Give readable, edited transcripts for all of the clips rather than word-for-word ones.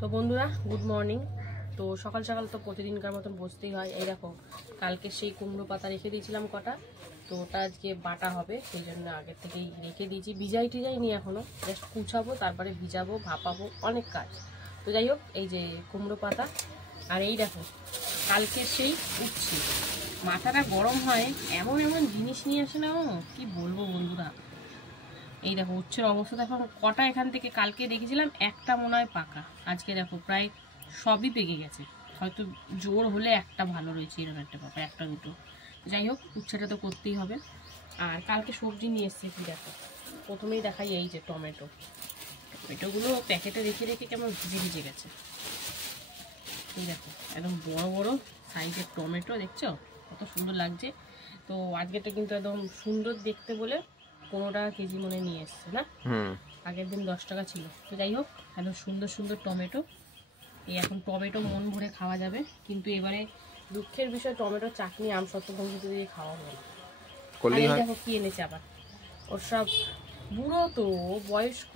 তো বন্ধুরা good morning. তো সকাল সকাল তো প্রতিদিনকার মতন বসতেই হয়। এই দেখো কালকে সেই কুমড়ো পাতা রেখে দিয়েছিলাম কটা, তো ওটা আজকে বাটা হবে, সেই জন্য আগের থেকেই রেখে দিয়েছি। ভিজাই টিজাইনি এখনও, জাস্ট কুচাবো, তারপরে ভিজাবো, ভাপাবো, অনেক কাজ। তো যাই হোক, এই যে কুমড়ো পাতা, আর এই দেখো কালকে সেই উচ্ছে। মাথাটা গরম হয়, এমন এমন জিনিস নিয়ে আসে না, কি বলবো বন্ধুরা। এই দেখো উচ্ছের অবস্থা দেখো, কটা এখান থেকে কালকে দেখেছিলাম একটা মনে হয় পাকা, আজকে দেখো প্রায় সবই পেকে গেছে। হয়তো জোর হলে একটা ভালো রয়েছে, এরকম একটা ব্যাপার, একটা দুটো। যাই হোক, উচ্ছেটা তো করতেই হবে। আর কালকে সবজি নিয়ে এসছে কি দেখো, প্রথমেই দেখাই এই যে টমেটো। টমেটোগুলো প্যাকেটে রেখে রেখে কেমন ভিজে ভিজে গেছে। এই দেখো একদম বড় বড় সাইজের টমেটো, দেখছো কত সুন্দর লাগছে। তো আজকে তো কিন্তু একদম সুন্দর দেখতে বলে 15 টাকা কেজি মনে নিয়ে এসছে না, আগের দিন 10 টাকা ছিল। তো যাই হোক, একদম সুন্দর সুন্দর টমেটো। এই এখন টমেটো মন ভরে খাওয়া যাবে, কিন্তু এবারে দুঃখের বিষয় টমেটো চাটনি আমসত্ত্ব ভঙ্গিতে দিয়ে খাওয়া হবে না। এই দেখো কি এনেছে আবার, ওর সব বুড়ো তো, ও বয়স্ক,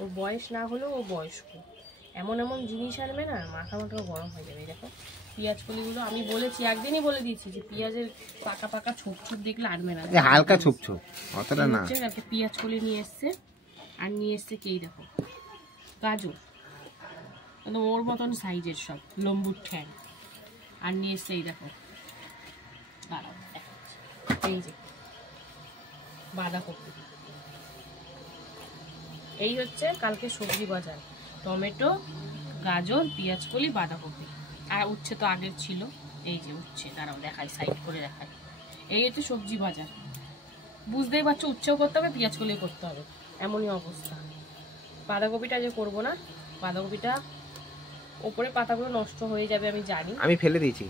ওর বয়স না হলেও ও বয়স্ক। এমন এমন জিনিস আনবে না, মাথা মাথা গরম হয়ে যাবে। দেখো পেঁয়াজ কলিগুলো আমি বলেছি, একদিনই বলে দিয়েছি যে পেঁয়াজের পাকা পাকা ছোপ ছোপ দেখলে আনবে না, হালকা ছোপ ছোপ, অতটা না। কালকে পেঁয়াজ কলি নিয়ে এসছে, আর নিয়ে এসছে কি দেখো গাজর, একদম ওর মতন সাইজের সব লম্বুর ঠ্যাং। আর নিয়ে এসছে এই দেখো, দাঁড়াও দেখাচ্ছি, এই যে বাঁধাকপি। এই হচ্ছে কালকে সবজি বাজার, টমেটো, গাজর, পেঁয়াজ কলি, বাঁধাকপি। আর উচ্ছে তো আগের ছিল, এই যে উচ্ছে, দাঁড়াও দেখাই, সাইড করে দেখাই। এই হচ্ছে সবজি বাজার। বুঝতেই পারছো, উচ্ছেও করতে হবে, পেঁয়াজ কলিও করতে হবে, এমনই অবস্থা। বাঁধাকপিটা যে করবো না, বাঁধাকপিটা ওপরে পাতাগুলো নষ্ট হয়ে যাবে আমি জানি, আমি ফেলে দিয়েছি।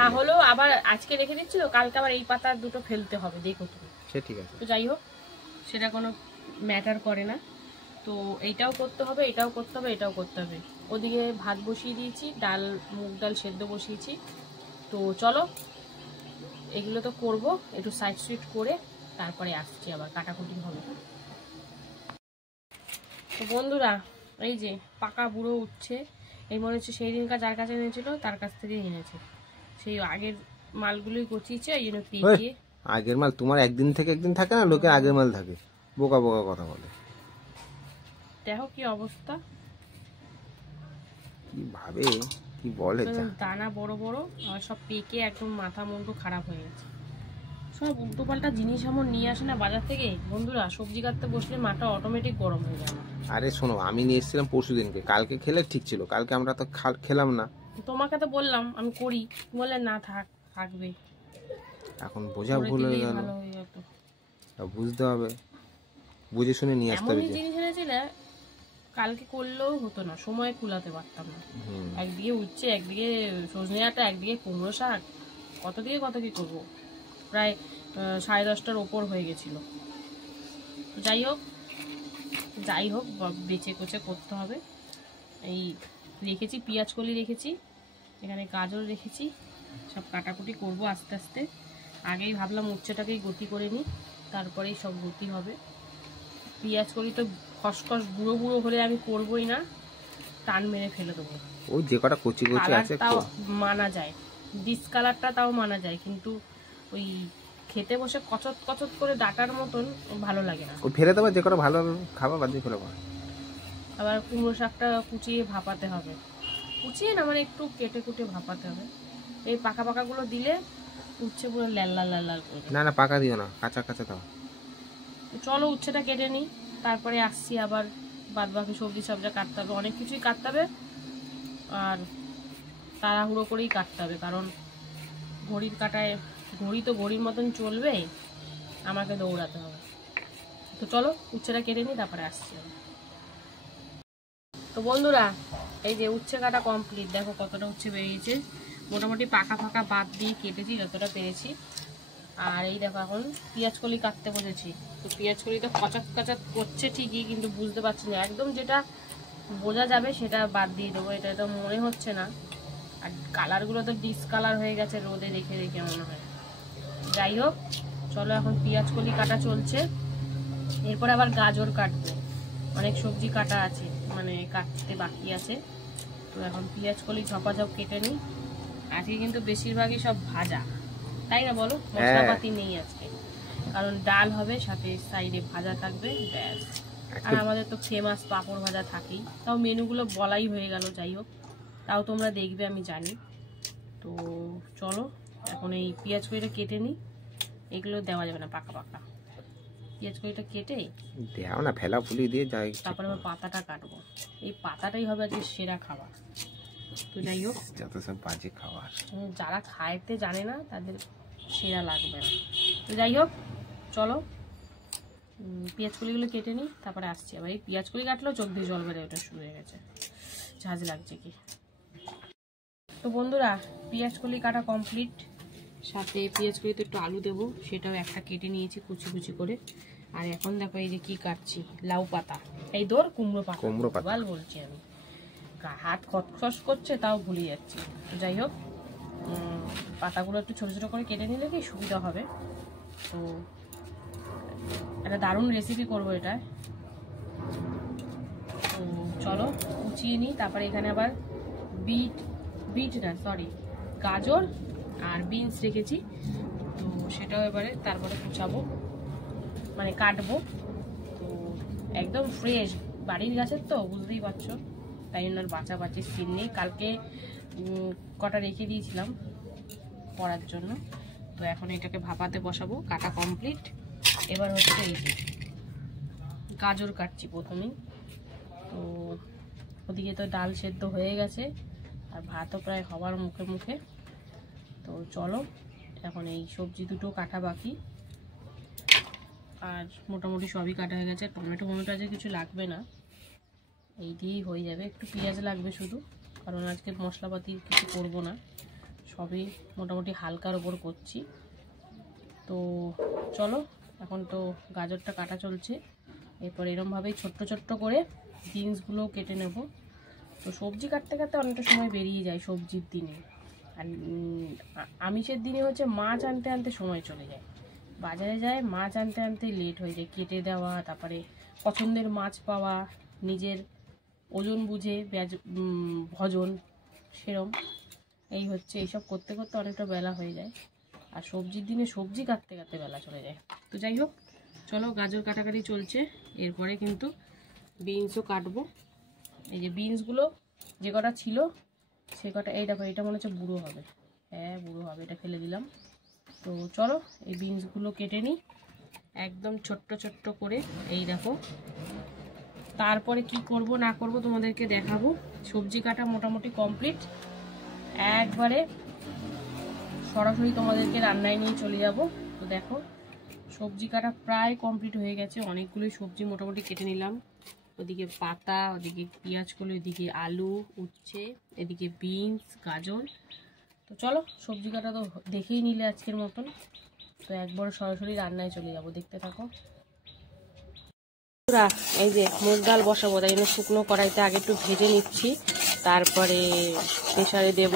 তাহলেও আবার আজকে রেখে দিচ্ছি, তো কালকে আবার এই পাতা দুটো ফেলতে হবে, দেখো তুমি। সে ঠিক আছে। তো যাই হোক, সেটা কোনো ম্যাটার করে না। তো এইটাও করতে হবে, এটাও করতে হবে, এটাও করতে হবে। ওদিকে ভাত বসিয়ে দিয়েছি, ডাল, মুগ ডাল সেদ্ধ বসিয়েছি। তো চলো এগুলো তো করবো, একটু সাইড সুইট করে তারপরে আসছি, আবার কাটাকুটি হবে। তো বন্ধুরা, এই যে পাকা বুড়ো উচ্ছে, এই মনে হচ্ছে সেই দিনকার যার কাছে এনেছিল তার কাছ থেকে এনেছে, সেই আগের মালগুলোই কচিয়েছে, এই জন্য পেঁচিয়ে। আগের মাল তোমার একদিন থেকে একদিন থাকে না, লোকের আগের মাল থাকে, বোকা বোকা কথা বলে। দেখো কি অবস্থা, কি ভাবে কি বলে, দানা বড় বড়, আর সব পেকে একদম মাথা মুন্ডু খারাপ হয়ে গেছে। সব উল্টো পাল্টা জিনিস এমন নিয়ে আসে না বাজার থেকে বন্ধুরা, সবজি কাটতে বসলে মাথা অটোমেটিক গরম হয়ে যায়। আরে শোনো, আমি নিয়ে এসেছিলাম পরশু দিনকে, কালকে খেলে ঠিক ছিল, কালকে আমরা তো খেলাম না। তোমাকে তো বললাম আমি করি, বলে না থাকবে, এখন বোঝা ভুল হয়ে গেল, বুঝতে হবে, বুঝে শুনে নিয়ে আসতে হবে। জিনিস এনেছিলে কালকে করলেও হতো না, সময় কুলাতে পারতাম না। একদিকে উচ্ছে, একদিকে সজনে ডাঁটা, একদিকে কুমড়ো শাক, কত দিকে কত কি করবো, প্রায় 10:30টার ওপর হয়ে গেছিল। যাই হোক বেছে কোচে করতে হবে। এই রেখেছি পেঁয়াজ কলি, রেখেছি এখানে গাজর, রেখেছি, সব কাটাকুটি করব আস্তে আস্তে। আগেই ভাবলাম উচ্ছেটাকেই গতি করে নিই, তারপরেই সব গতি হবে। পেঁয়াজ কলি তো খসখস বুড়ো বুড়ো হলে আমি করবই না, টান মেরে ফেলে দেবো। ওই যে কটা কচি কচি আছে তাও মানা যায়, ডিসকালারটা তাও মানা যায়, কিন্তু ওই খেতে বসে কচত কচত করে ডাটার মতন ভালো লাগে না। ওই ফেলে দেবো, যে কটা ভালো খাবার বাদ দিয়ে ফেলে দেবো। আবার কুমড়ো শাকটা কুচিয়ে ভাপাতে হবে, কুচিয়ে না মানে একটু কেটে কুটে ভাপাতে হবে। এই পাকা পাকাগুলো দিলে উচ্ছে পুরো লাল লাল লাল লাল করে। না না, পাকা দিও না, কাঁচা কাঁচা দাও। চলো উচ্ছেটা কেটে নিই, তারপরে আসছি আবার বাদ বাকি সবজি সবজা কাটতে হবে, অনেক কিছুই কাটতে হবে। আর তাড়াহুড়ো করেই কাটতে হবে, কারণ ঘড়ির কাঁটায়, ঘড়ি তো ঘড়ির মতন চলবে, আমাকে দৌড়াতে হবে। তো চলো উচ্ছেটা কেটে নিই, তারপরে আসছি। তো বন্ধুরা, এই যে উচ্ছে কাটা কমপ্লিট, দেখো কতটা উচ্ছে বেরিয়েছে, মোটামুটি পাকা ফাঁকা বাদ দিয়ে কেটেছি যতটা পেরেছি। আর এই দেখো এখন পেঁয়াজ কলি কাটতে বসেছি। তো পেঁয়াজ কলি তো কচাত কচাত করছে ঠিকই, কিন্তু বুঝতে পারছি না, একদম যেটা বোঝা যাবে সেটা বাদ দিয়ে দেবো, এটা তো মনে হচ্ছে না। আর কালারগুলো তো ডিসকালার হয়ে গেছে রোদে রেখে রেখে মনে হয়। যাই হোক, চলো এখন পেঁয়াজ কলি কাটা চলছে, এরপর আবার গাজর কাটবো, অনেক সবজি কাটা আছে, মানে কাটতে বাকি আছে। এখন পেঁয়াজ কলি ঝপাঝপ কেটে নিই। আজকে কিন্তু বেশিরভাগই সব ভাজা, তাই না বলো? মশলাপাতি নেই আজকে, কারণ ডাল হবে সাথে সাইডে ভাজা থাকবে, ব্যাস। আর আমাদের তো ফেমাস পাঁপড় ভাজা থাকেই। তাও মেনুগুলো বলাই হয়ে গেল, যাই হোক তাও তোমরা দেখবে আমি জানি। তো চলো এখন এই পেঁয়াজ কলিটা কেটে নিই। এগুলো দেওয়া যাবে না পাকা পাকা, পেঁয়াজ কলিটা কেটে দেও না, ফেলা ফুলি দিয়ে যাই। তারপরে আবার পাতাটা কাটবো। এই পাতাটাই হবে আজকে সেরা খাবার। তো যাই হোক, যত সব বাজে খাবার যারা খাইতে জানে না তাদের সেরা লাগবে না। তো যাই হোক চলো পেঁয়াজ কলিগুলো কেটে নিই, তারপরে আসছি আবার। এই পেঁয়াজ কলি কাটলেও চোখ দিয়ে জল বেড়ে ওটা শুরু হয়ে গেছে, ঝাঁজ লাগছে কি। তো বন্ধুরা পেঁয়াজ কলি কাটা কমপ্লিট, সাথে পেঁয়াজ কলিতে একটু আলু দেবো, সেটাও একটা কেটে নিয়েছি কুচি কুচি করে। আর এখন দেখো এই যে কি কাটছি, লাউ পাতা, এই দোর কুমড়ো পাতা। কুমড়ো পাতা বলছি আমি, হাত খসখস করছে তাও ভুলে যাচ্ছি। তো যাই হোক পাতাগুলো একটু ছোটো ছোটো করে কেটে নিলে কি সুবিধা হবে। তো একটা দারুণ রেসিপি করবো এটা। তো চলো কুচিয়ে নিই। তারপরে এখানে আবার গাজর আর বিনস রেখেছি, তো সেটাও এবারে তারপরে কুচাবো, মানে কাটবো। তো একদম ফ্রেশ বাড়ির গাছের তো বুঝতেই পারছো, তাই জন্য আর বাঁচাবাচির সিন নেই। কালকে কটা রেখে দিয়েছিলাম করার জন্য। তো এখন এটাকে ভাপাতে বসাবো, কাটা কমপ্লিট। এবার হচ্ছে এই যে গাজর কাটছি প্রথমেই। তো ওদিকে তো ডাল সেদ্ধ হয়ে গেছে আর ভাতও প্রায় হবার মুখে মুখে। তো চলো এখন এই সবজি দুটো কাটা বাকি, আর মোটামুটি সবই কাটা হয়ে গেছে। টমেটো আজকে কিছু লাগবে না, এই দিয়েই হয়ে যাবে। একটু পেঁয়াজ লাগবে শুধু, কারণ আজকে মশলাপাতি কিছু করব না, সবই মোটামুটি হালকার ওপর করছি। তো চলো এখন তো গাজরটা কাটা চলছে, এরপর এরমভাবেই ছোট্ট ছোট্ট করে বিনসগুলো কেটে নেব। তো সবজি কাটতে কাটতে অনেকটা সময় বেরিয়ে যায় সবজির দিনে, আর আমিষের দিনে হচ্ছে মাছ আনতে আনতে সময় চলে যায়। বাজারে যায় মাছ আনতে আনতে লেট হয়ে যায়, কেটে দেওয়া, তারপরে পছন্দের মাছ পাওয়া, নিজের ওজন বুঝে ভজন সেরম, এই হচ্ছে এইসব করতে করতে অনেকটা বেলা হয়ে যায়। আর সবজির দিনে সবজি কাটতে কাটতে বেলা চলে যায়। তো যাই হোক চলো গাজর কাটাকাটি চলছে, এরপরে কিন্তু বিনসও কাটবো। এই যে বিনসগুলো যে কটা ছিল সে কটা, এই দেখো এটা মনে হচ্ছে বুড়ো হবে, হ্যাঁ বুড়ো হবে, এটা ফেলে দিলাম। তো চলো এই বিনসগুলো কেটে নিই একদম ছোট্ট ছোট্ট করে, এই দেখো। তারপরে কি করব না করব তোমাদেরকে দেখাবো। সবজি কাটা মোটামুটি কমপ্লিট, একবারে সরাসরি তোমাদেরকে রান্নায় নিয়ে চলে যাব। তো দেখো সবজি কাটা প্রায় কমপ্লিট হয়ে গেছে, অনেকগুলোই সবজি মোটামুটি কেটে নিলাম। ওদিকে পাতা, ওদিকে পেঁয়াজ কলি, ওদিকে আলু উচ্ছে, এদিকে বিনস গাজর। তো চলো সবজি কাটা তো দেখেই নিলে আজকের মতন, তো একবার সরাসরি রান্নায় চলে যাব, দেখতে থাকো। এই যে মুগ ডাল বসাবো, তাই জন্য শুকনো কড়াইতে আগে একটু ভেজে নিচ্ছি, তারপরে প্রেসারে দেব।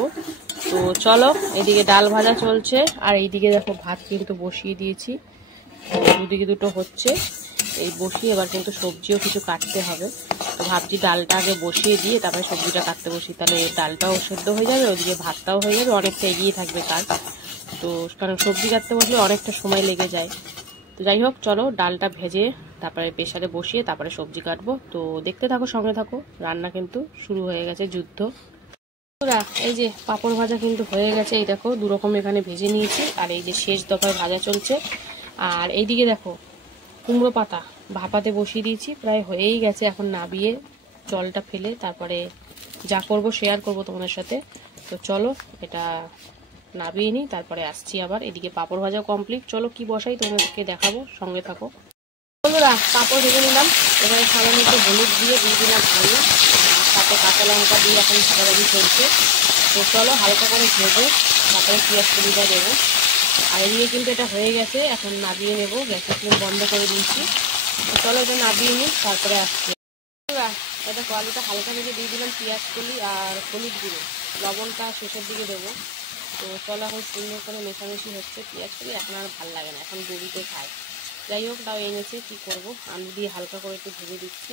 তো চলো এদিকে ডাল ভাজা চলছে, আর এইদিকে দেখো ভাত কিন্তু বসিয়ে দিয়েছি, দুদিকে দুটো হচ্ছে। এই বসিয়ে এবার কিন্তু সবজিও কিছু কাটতে হবে। তো ভাবছি ডালটা আগে বসিয়ে দিয়ে তারপরে সবজিটা কাটতে বসি, তাহলে ডালটাও সেদ্ধ হয়ে যাবে, ওদিকে ভাতটাও হয়ে যাবে, অনেকটা এগিয়ে থাকবে কাজ। তো কারণ সবজি কাটতে বসলে অনেকটা সময় লেগে যায়। তো যাই হোক চলো ডালটা ভেজে তারপরে প্রেসারে বসিয়ে তারপরে সবজি কাটবো। তো দেখতে থাকো, সঙ্গে থাকো, রান্না কিন্তু শুরু হয়ে গেছে, যুদ্ধ। এই যে পাঁপড় ভাজা কিন্তু হয়ে গেছে, এই দেখো দুরকম এখানে ভেজে নিয়েছি, আর এই যে শেষ দফায় ভাজা চলছে। আর এইদিকে দেখো কুমড়ো পাতা ভাপাতে বসিয়ে দিয়েছি, প্রায় হয়েই গেছে। এখন নাবিয়ে জলটা ফেলে তারপরে যা করব শেয়ার করব তোমাদের সাথে। তো চলো এটা নাবিয়ে নিই, তারপরে আসছি আবার। এদিকে পাঁপড় ভাজা কমপ্লিট, চলো কি বসাই তোমাদেরকে দেখাবো, সঙ্গে থাকো। বন্ধুরা পাঁপড় ভেজে নিলাম, এবারে সামান্য একটু হলুদ দিয়ে দিলাম আলু, সাথে কাঁচা লঙ্কা দিয়ে এখন ভাজাভাজি চলছে। তো চলো হালকা করে ভেজে তারপরে পেঁয়াজ কলিটা দেবো। আর এদিকে কিন্তু এটা হয়ে গেছে, এখন নাবিয়ে নেবো, গ্যাসের ফ্লেম বন্ধ করে দিয়েছি। তো চলো এটা নাবিয়ে নিই, তারপরে আসছি। এটা আলুটা হালকা ভেজে দিয়ে দিলাম পেঁয়াজ কলি আর হলুদ গুঁড়ো, লবণটা শেষের দিকে দেবো। তো চলো এখন সুন্দর করে মেশামেশি হচ্ছে। পেঁয়াজ কলি এখন আর ভালো লাগে না, এখন গরুতে খায়। যাই হোক তাও এনেছে, কী করবো, আলু দিয়ে হালকা করে একটু ভেজে দিচ্ছি।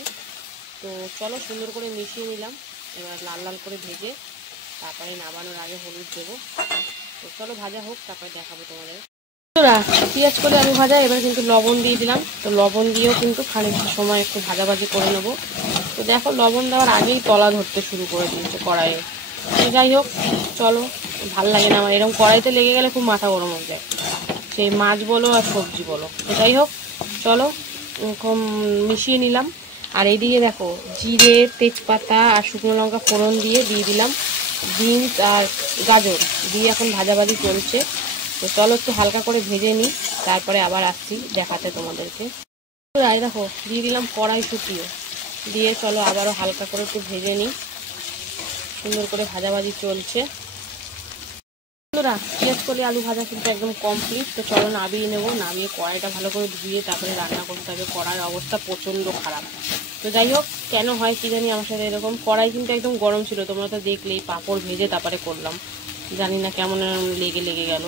তো চলো সুন্দর করে মিশিয়ে নিলাম। এবার লাল লাল করে ভেজে তারপরে নামানোর আগে হলুদ দেবো। তো চলো ভাজা হোক, তারপরে দেখাবো তোমাদের। পেঁয়াজ করে আলু ভাজা, এবার কিন্তু লবণ দিয়ে দিলাম। তো লবণ দিয়েও কিন্তু খানিকটা সময় একটু ভাজাভাজি করে নেবো। তো দেখো লবণ দেওয়ার আগেই তলা ধরতে শুরু করে দিয়েছে কড়াইয়ে। তো যাই হোক চলো, ভাল লাগে না আমার এরকম কড়াইতে লেগে গেলে, খুব মাথা গরম হয়ে যায়, সেই মাছ বলো আর সবজি বলো। তো যাই হোক চলো এরকম মিশিয়ে নিলাম। আর এইদিকে দেখো জিরে, তেজপাতা আর শুকনো লঙ্কা ফোড়ন দিয়ে দিলাম বিনস আর গাজর দিয়ে এখন ভাজাভাজি চলছে। তো চলো একটু হালকা করে ভেজে নিই, তারপরে আবার আসছি দেখাতে তোমাদেরকে। এই দেখো দিয়ে দিলাম কড়াইশুঁটিও দিয়ে, চলো আবারও হালকা করে একটু ভেজে নিই। সুন্দর করে ভাজাভাজি চলছে। বন্ধুরা পেঁয়াজ কলি আলু ভাজা কিন্তু একদম কমপ্লিট। তো চলো নামিয়ে নেবো। নামিয়ে কড়াইটা ভালো করে ধুয়ে তারপরে রান্না করতে হবে। কড়াইয়ের অবস্থা প্রচণ্ড খারাপ। তো যাই হোক কেন হয় কি জানি আমার সাথে এরকম, কড়াই কিন্তু একদম গরম ছিল, তোমরা তো দেখলেই, পাঁপড় ভেজে তারপরে করলাম, জানি না কেমন লেগে গেল।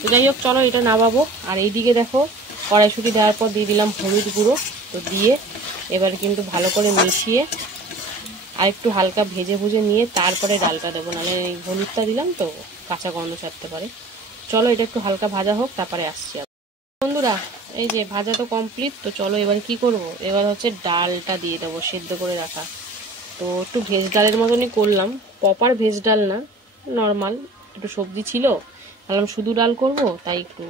তো যাই হোক চলো এটা নামাবো। আর এইদিকে দেখো কড়াইশুঁটি দেওয়ার পর দিয়ে দিলাম হলুদ গুঁড়ো। তো দিয়ে এবার কিন্তু ভালো করে মিশিয়ে আর একটু হালকা ভেজে নিয়ে তারপরে ডালটা দেবো, নাহলে হলুদটা দিলাম তো কাঁচা গন্ধ ছাড়তে পারে। চলো এটা একটু হালকা ভাজা হোক, তারপরে আসছি। বন্ধুরা এই যে ভাজা তো কমপ্লিট। তো চলো এবার কি করব, এবার হচ্ছে ডালটা দিয়ে দেবো সেদ্ধ করে রাখা। তো একটু ভেজ ডালের মতনই করলাম, প্রপার ভেজ ডাল না, নর্মাল। একটু সবজি ছিল, ভাবলাম শুধু ডাল করব, তাই একটু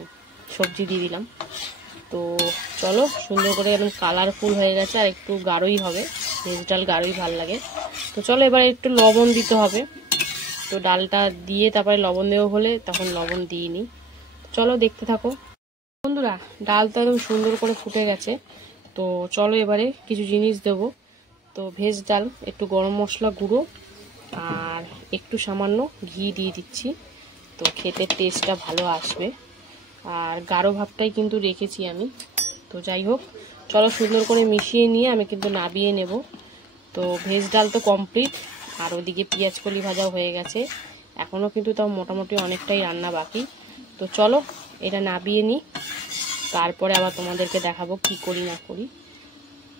সবজি দিয়ে দিলাম। তো চলো সুন্দর করে একদম কালারফুল হয়ে গেছে, আর একটু গাঢ়ই হবে, ভেজ ডাল গাঢ়ই ভাল লাগে। তো চলো এবার একটু লবণ দিতে হবে। তো ডালটা দিয়ে তারপরে লবণ দেওয়া হলে তখন লবণ দিয়ে নিই। চলো দেখতে থাকো। বন্ধুরা ডাল তো একদম সুন্দর করে ফুটে গেছে। তো চলো এবারে কিছু জিনিস দেবো। তো ভেজ ডাল, একটু গরম মশলা গুঁড়ো আর একটু সামান্য ঘি দিয়ে দিচ্ছি। তো খেতে টেস্টটা ভালো আসবে। আর গাঢ় ভাবটাই কিন্তু রেখেছি আমি। তো যাই হোক চলো সুন্দর করে মিশিয়ে নিয়ে আমি কিন্তু নামিয়ে নেব। তো ভেজ ডাল তো কমপ্লিট, আর ওদিকে পেঁয়াজ কলি ভাজাও হয়ে গেছে। এখনও কিন্তু তাও মোটামুটি অনেকটাই রান্না বাকি। তো চলো এটা নামিয়ে নিই, তারপরে আবার তোমাদেরকে দেখাবো কি করি না করি।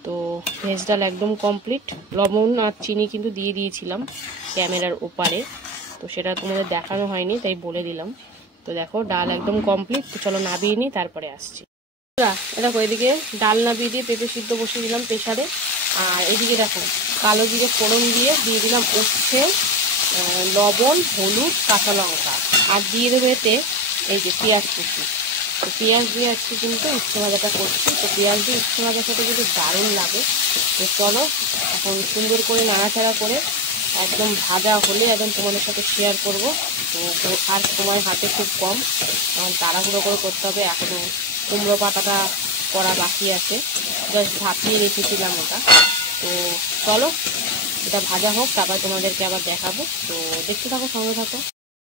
তো ভেজ ডাল একদম কমপ্লিট। লবণ আর চিনি কিন্তু দিয়ে দিয়েছিলাম ক্যামেরার ওপারে, তো সেটা তোমাদের দেখানো হয়নি তাই বলে দিলাম। তো দেখো ডাল একদম কমপ্লিট। তো চলো নামিয়ে নিই, তারপরে আসছি। দেখো এদিকে ডাল নামিয়ে দিয়ে পেঁপে সিদ্ধ বসিয়ে দিলাম প্রেসারে। আর এদিকে দেখো কালো জিরে ফোড়ন দিয়ে দিলাম উচ্ছে, লবণ, হলুদ, কাঁচা লঙ্কা, আর দিয়ে দেবো এতে এই যে পেঁয়াজ কুচি। তো পেঁয়াজ দিয়ে আজকে কিন্তু উচ্ছে ভাজাটা করছি। তো পেঁয়াজ দিয়ে উচ্ছে ভাজার সাথে কিন্তু দারুণ লাগে। তো চলো এখন সুন্দর করে নাড়াচাড়া করে একদম ভাজা হলে একদম তোমাদের সাথে শেয়ার করবো। তো আর সময় হাতে খুব কম, এখন তাড়াহুড়ো করে করতে হবে। এখনও কুমড়ো পাতাটা করা বাকি আছে, জাস্ট ভাপিয়ে রেখেছিলাম ওটা। তো চলো এটা ভাজা হোক, তারপর তোমাদেরকে আবার দেখাবো। তো দেখতে থাকো, সঙ্গে থাকো।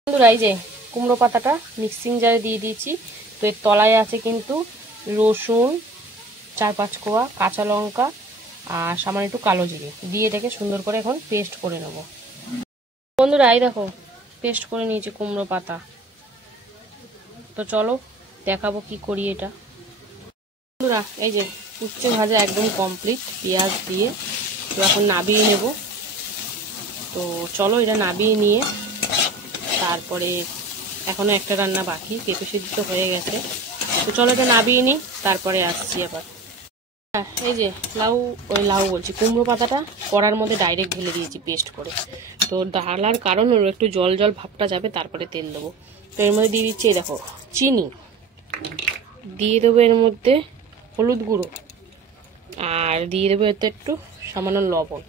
বন্ধুরা এই যে কুমড়ো পাতাটা মিক্সিং জারে দিয়ে দিয়েছি। তো এর তলায় আছে কিন্তু রসুন 4-5 কোয়া, কাঁচা লঙ্কা আর সামান্য একটু কালো জিরে দিয়ে এটাকে সুন্দর করে এখন পেস্ট করে নেব। বন্ধুরা এই দেখো পেস্ট করে নিয়েছি কুমড়ো পাতা। তো চলো দেখাবো কি করি এটা। বন্ধুরা এই যে উচ্ছে ভাজা একদম কমপ্লিট পেঁয়াজ দিয়ে। তো এখন নামিয়ে নেব। তো চলো এটা নামিয়ে নিয়ে তারপরে এখনো একটা রান্না বাকি, পেঁপে সিদ্ধ হয়ে গেছে। তো চলো এটা নামিয়ে নিই, তারপরে আসছি আবার। এই যে লাউ বলছি, কুমড়ো পাতাটা কড়ার মধ্যে ডাইরেক্ট ঢেলে দিয়েছি পেস্ট করে। তো ঢালার কারণ হলো একটু জল জল ভাবটা যাবে, তারপরে তেল দেবো। তো এর মধ্যে দিয়ে দিচ্ছি এই দেখো চিনি, দিয়ে দেবো এর মধ্যে হলুদ গুঁড়ো, আর দিয়ে দেবো এতে একটু সামান্য লবণ,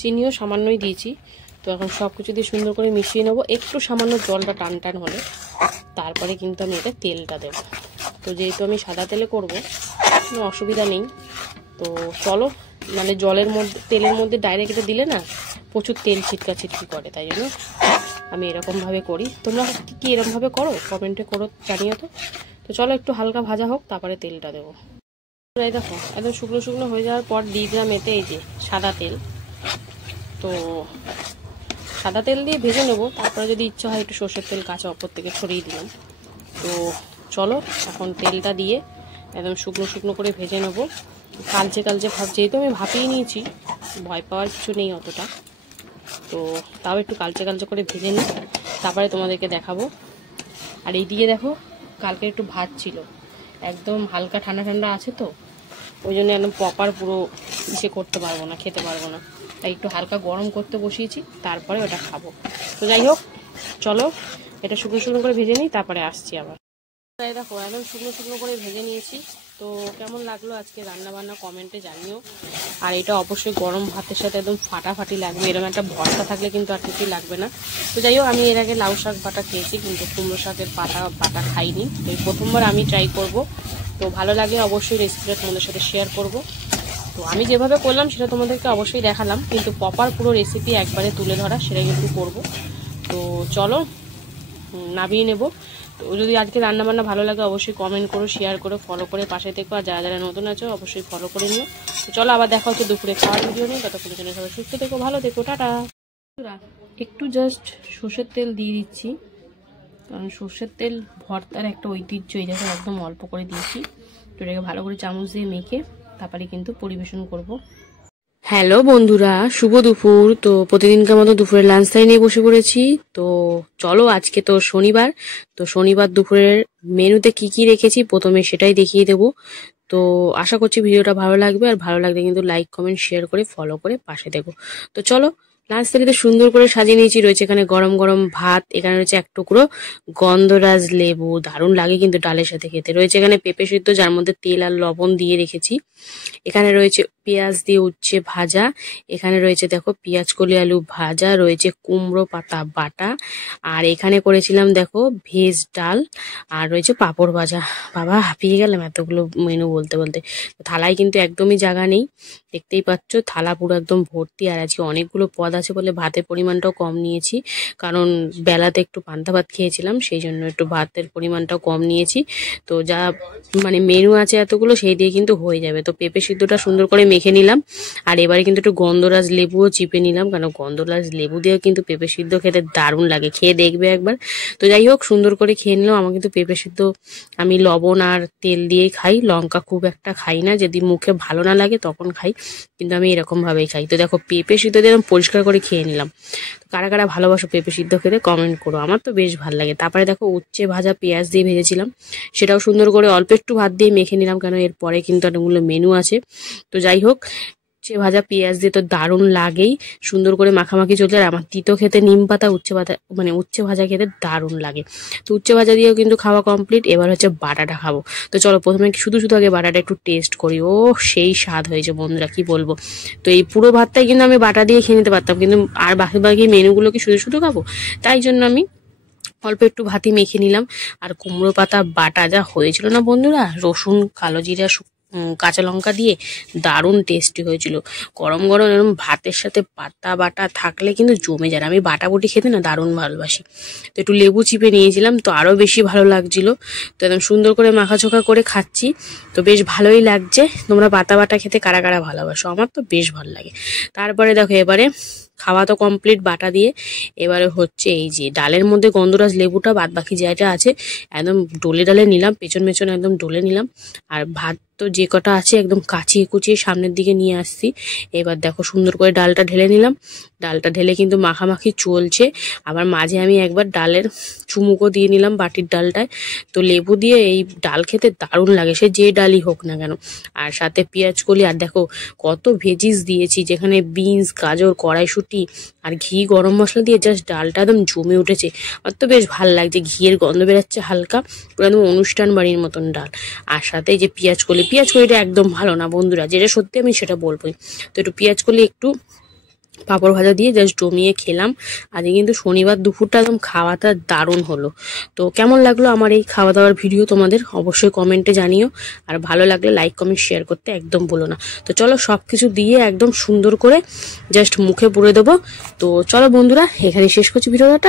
চিনিও সামান্যই দিয়েছি। তো এখন সব কিছু দিয়ে সুন্দর করে মিশিয়ে নেবো। একটু সামান্য জলটা টান টান হলে তারপরে কিন্তু আমি এটা তেলটা দেবো। তো যেহেতু আমি সাদা তেলে করবো, কোনো অসুবিধা নেই। তো চলো, মানে তেলের মধ্যে ডাইরেক্ট এটা দিলে না প্রচুর তেল ছিটকি করে, তাই জন্য আমি এরকমভাবে করি। তোমরা কি এরকমভাবে করো? কমেন্টে করো, জানিও তো। তো চলো একটু হালকা ভাজা হোক, তারপরে তেলটা দেবো। এই দেখো একদম শুকনো শুকনো হয়ে যাওয়ার পর দিয়ে দিলাম এতে এই যে সাদা তেল। তো সাদা তেল দিয়ে ভেজে নেবো, তারপরে যদি ইচ্ছা হয় একটু সর্ষের তেল কাঁচা ওপর থেকে ছড়িয়ে দিলাম। তো চলো এখন তেলটা দিয়ে একদম শুকনো শুকনো করে ভেজে নেবো। কালচে ভাব, যেহেতু আমি ভাপিয়ে নিয়েছি, ভয় পাওয়ার কিছু নেই অতটা। তো তাও একটু কালচে কালচে করে ভেজে নিই, তারপরে তোমাদেরকে দেখাবো। আর এইদিকে দেখো কালকে একটু ভাত ছিল, একদম হালকা ঠান্ডা ঠান্ডা আছে তো, ওই জন্য একদম প্রপার পুরো ইসে করতে পারবো না, খেতে পারবো না, তাই একটু হালকা গরম করতে বসিয়েছি, তারপরে ওটা খাবো। তো যাই হোক চলো এটা শুকনো শুকনো করে ভেজে নিই, তারপরে আসছি আবার। তাই দেখো একদম শুকনো শুকনো করে ভেজে নিয়েছি। তো কেমন লাগলো আজকে রান্না বান্না কমেন্টে জানিও। আর এটা অবশ্যই গরম ভাতের সাথে একদম ফাটাফাটি লাগবে, এরকম একটা ভর্তা থাকলে কিন্তু আর কিছুই লাগবে না। তো যাই হোক আমি এর আগে লাউ শাক বাটা খেয়েছি, কিন্তু কুমড়ো শাকের বাটা খাইনি, তো এই প্রথমবার আমি ট্রাই করব। তো ভালো লাগলে অবশ্যই রেসিপিটা তোমাদের সাথে শেয়ার করব। তো আমি যেভাবে করলাম সেটা তোমাদেরকে অবশ্যই দেখালাম, কিন্তু প্রপার পুরো রেসিপি একবারে তুলে ধরা সেটা কিন্তু করব। তো চলো নামিয়ে নেব। তো যদি আজকে রান্নাবান্না ভালো লাগে অবশ্যই কমেন্ট করো, শেয়ার করো, ফলো করে পাশে থেকো। আর যারা যারা নতুন আছো অবশ্যই ফলো করে নিও। তো চলো আবার দেখা হচ্ছে দুপুরে খাওয়ার ভিডিও নিয়ে, ততক্ষণের জন্য সবাই সুস্থ থেকো, ভালো থেকো, টাটা। একটু জাস্ট সর্ষের তেল দিয়ে দিচ্ছি, কারণ সর্ষের তেল ভর্তার একটা ঐতিহ্য, এই দেখো একদম অল্প করে দিয়েছি। তো এটাকে ভালো করে চামচ দিয়ে মেখে তারপরে কিন্তু পরিবেশন করব। হ্যালো বন্ধুরা, শুভ দুপুর। তো প্রতিদিনকার মতো দুপুরের লাঞ্চ টাইম নিয়ে বসে পড়েছি। তো চলো আজকে তো শনিবার, তো শনিবার দুপুরের মেনুতে কি কি রেখেছি প্রথমে সেটাই দেখিয়ে দেবো। তো আশা করছি ভিডিওটা ভালো লাগবে, আর ভালো লাগলে কিন্তু লাইক কমেন্ট শেয়ার করে ফলো করে পাশে দেখো। তো চলো লাঞ্চ থালিতে সুন্দর করে সাজিয়ে নিয়েছি। রয়েছে এখানে গরম গরম ভাত, এখানে রয়েছে এক টুকরো গন্ধরাজ লেবু, দারুণ লাগে কিন্তু ডালের সাথে খেতে। রয়েছে এখানে পেঁপে সিদ্ধ, যার মধ্যে তেল আর লবণ দিয়ে রেখেছি। এখানে রয়েছে পেঁয়াজ দিয়ে উচ্ছে ভাজা, এখানে রয়েছে দেখো পেঁয়াজ কলি আলু ভাজা, রয়েছে কুমড়ো পাতা বাটা, আর এখানে করেছিলাম দেখো ভেজ ডাল, আর রয়েছে পাঁপড় ভাজা। বাবা হাঁপিয়ে গেলাম এতগুলো মেনু বলতে বলতে। থালায় কিন্তু একদমই জায়গা নেই, দেখতেই পাচ্ছ থালা পুরো একদম ভর্তি। আর আজকে অনেকগুলো পদ আছে বলে ভাতের পরিমাণটাও কম নিয়েছি, কারণ বেলাতে একটু পান্তা ভাত খেয়েছিলাম, সেই জন্য একটু ভাতের পরিমাণটাও কম নিয়েছি। তো যা মানে মেনু আছে এতগুলো সেই দিয়ে কিন্তু হয়ে যাবে। তো পেঁপে সিদ্ধটা সুন্দর করে মেখে নিলাম, আর এবারে কিন্তু একটু গন্ধরাজ লেবুও চিপে নিলাম, কারণ গন্ধরাজ লেবু দিয়েও কিন্তু পেঁপে সিদ্ধ খেতে দারুণ লাগে, খেয়ে দেখবে একবার। তো যাই হোক সুন্দর করে খেয়ে নিলাম। আমার কিন্তু পেঁপে সিদ্ধ আমি লবণ আর তেল দিয়েই খাই, লঙ্কা খুব একটা খাই না, যদি মুখে ভালো না লাগে তখন খাই, কিন্তু আমি এরকম ভাবেই খাই। তো দেখো পেঁপে সিদ্ধ দিয়ে পরিষ্কার করে খেয়ে নিলাম। কারা কারা ভালোবাসো পেঁপে সিদ্ধ খেতে কমেন্ট করো, আমার তো বেশ ভালো লাগে। তারপরে দেখো উচ্ছে ভাজা পেঁয়াজ দিয়ে ভেজেছিলাম, সেটাও সুন্দর করে অল্প একটু ভাত দিয়ে মেখে নিলাম, কেন এরপরে কিন্তু অনেকগুলো মেনু আছে। তো যাই হোক উচ্ছে ভাজা পেঁয়াজ দিয়ে তো দারুণ লাগেই, সুন্দর করে মাখামাখি চলছে। আর আমার তিতো খেতে নিম পাতা উচ্ছে পাতা মানে উচ্ছে ভাজা খেতে দারুণ লাগে। তো উচ্ছে ভাজা দিয়েও কিন্তু খাওয়া কমপ্লিট, এবার হচ্ছে বাটাটা খাবো। তো চলো প্রথমে শুধু শুধু আগে বাটাটা একটু টেস্ট করি। ও সেই স্বাদ হয়েছে বন্ধুরা, কি বলবো। তো এই পুরো ভাতটাই কিন্তু আমি বাটা দিয়ে খেয়ে নিতে পারতাম, কিন্তু আর বাকি বাকি মেনুগুলো কি শুধু শুধু খাবো, তাই জন্য আমি অল্প একটু ভাতই মেখে নিলাম। আর কুমড়ো পাতা বাটা যা হয়েছিল না বন্ধুরা, রসুন কালো জিরা কাঁচা লঙ্কা দিয়ে দারুণ টেস্টি হয়েছিল। গরম গরম এরকম ভাতের সাথে পাতা বাটা থাকলে কিন্তু জমে যায়। আমি বাটা বুটি খেতে না দারুণ ভালোবাসি। তো একটু লেবু চিপে নিয়েছিলাম, তো আরও বেশি ভালো লাগছিল। তো একদম সুন্দর করে মাখাচোখা করে খাচ্ছি, তো বেশ ভালোই লাগছে। তোমরা পাতা বাটা খেতে কারা কারা ভালোবাসো, আমার তো বেশ ভালো লাগে। তারপরে দেখো এবারে খাওয়া তো কমপ্লিট বাটা দিয়ে, এবারে হচ্ছে এই যে ডালের মধ্যে গন্ধরাজ লেবুটা বাদ বাকি যেটা আছে একদম ডলে ডালে নিলাম, পেছন পেছন একদম ডলে নিলাম। আর ভাত তো যে কটা আছে একদম কাচিয়ে কুচিয়ে সামনের দিকে নিয়ে আসছি। এবার দেখো সুন্দর করে ডালটা ঢেলে নিলাম, ডালটা ঢেলে কিন্তু মাখামাখি চলছে। আবার মাঝে আমি একবার ডালের চুমুকও দিয়ে নিলাম বাটির ডালটায়। তো লেবু দিয়ে এই ডাল খেতে দারুণ লাগে, সে যে ডালই হোক না কেন। আর সাথে পেঁয়াজ কলি, আর দেখো কত ভেজিস দিয়েছি, যেখানে বিনস গাজর কড়াইশুঁটি আর ঘি গরম মশলা দিয়ে জাস্ট ডালটা একদম জমে উঠেছে। আমার তো বেশ ভালো লাগছে, ঘিয়ের গন্ধ বেরাচ্ছে হালকা, পুরো একদম অনুষ্ঠান বাড়ির মতন ডাল। আর সাথে যে পেঁয়াজ কলিটা একদম ভালো না বন্ধুরা, যেটা সত্যি আমি সেটা বলবোই। তো একটু পেঁয়াজ কলি একটু পাঁপড় ভাজা দিয়ে জাস্ট জমিয়ে খেলাম। আজকে কিন্তু শনিবার দুপুরটা একদম খাওয়াটা দারুণ হলো। তো কেমন লাগলো আমার এই খাওয়া দাওয়ার ভিডিও তোমাদের অবশ্যই কমেন্টে জানিও, আর ভালো লাগলে লাইক কমেন্ট শেয়ার করতে একদম ভুলো না। তো চলো সবকিছু দিয়ে একদম সুন্দর করে জাস্ট মুখে পুরে দেবো। তো চলো বন্ধুরা এখানে শেষ করছি ভিডিওটা।